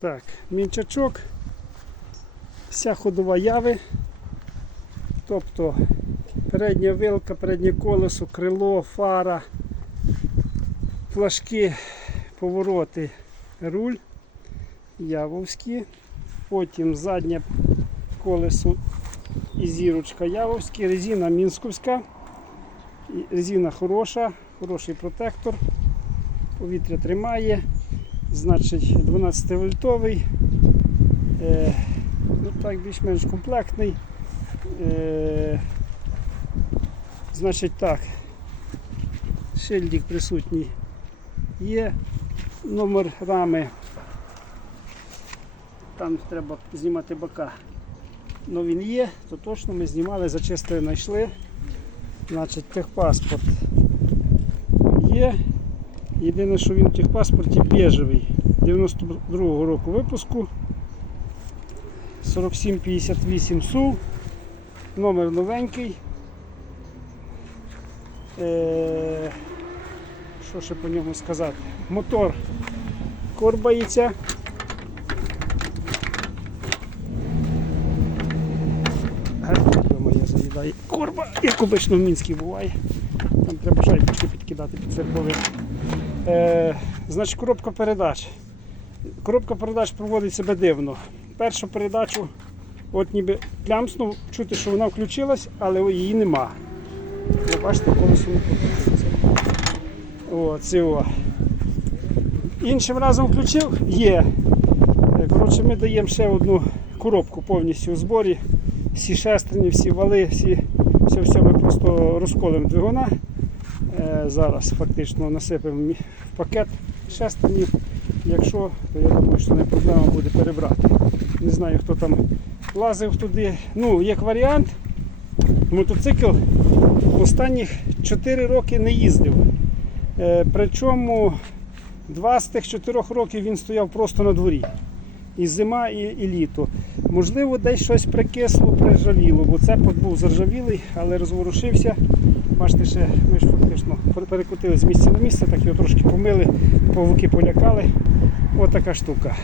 Так, мінчачок, вся ходова яви, тобто передня вилка, переднє колесо, крило, фара, флажки, повороти, руль, явовські, потім заднє колесо і зірочка явовські, резина мінськовська, резина хороша, хороший протектор, повітря тримає значить 12 вольтовий, е, ну так більш-менш комплектний. Е, значить так, шильдик присутній є, номер рами, там треба знімати бока. Ну він є, то точно ми знімали, зачистили, знайшли. Значить, техпаспорт є. Єдине, що він в техпаспорті біжевий 92-го року випуску 4758 СУ, номер новенький. Е, що ще по ньому сказати? Мотор корбається. Заїдає корба, як обично в Мінській буває. Там треба шайбочки підкидати під церкові. Е, значить, коробка передач. Коробка передач проводить себе дивно. Першу передачу, от ніби плямснув, чути, що вона включилась, але її нема. Ви бачите, колесо не крутиться. О, о. Іншим разом включив, є. Е, Коротше, ми даємо ще одну коробку повністю у зборі. Всі шестерні, всі вали, всі, все, все ми просто розколимо двигуна. Зараз фактично насипемо в пакет шестернів. Якщо, то я думаю, що не проблема буде перебрати. Не знаю, хто там лазив туди. Ну, як варіант, мотоцикл останніх 4 роки не їздив. Е, Причому два з тих 4 років він стояв просто на дворі. І зима, і, і літо. Можливо, десь щось прикисло, прижавіло, бо цепот був заржавілий, але розворушився. Бачите, ще ми ж фактично пере- перекотили з місця на місце, так його трошки помили, павуки полякали. Ось така штука.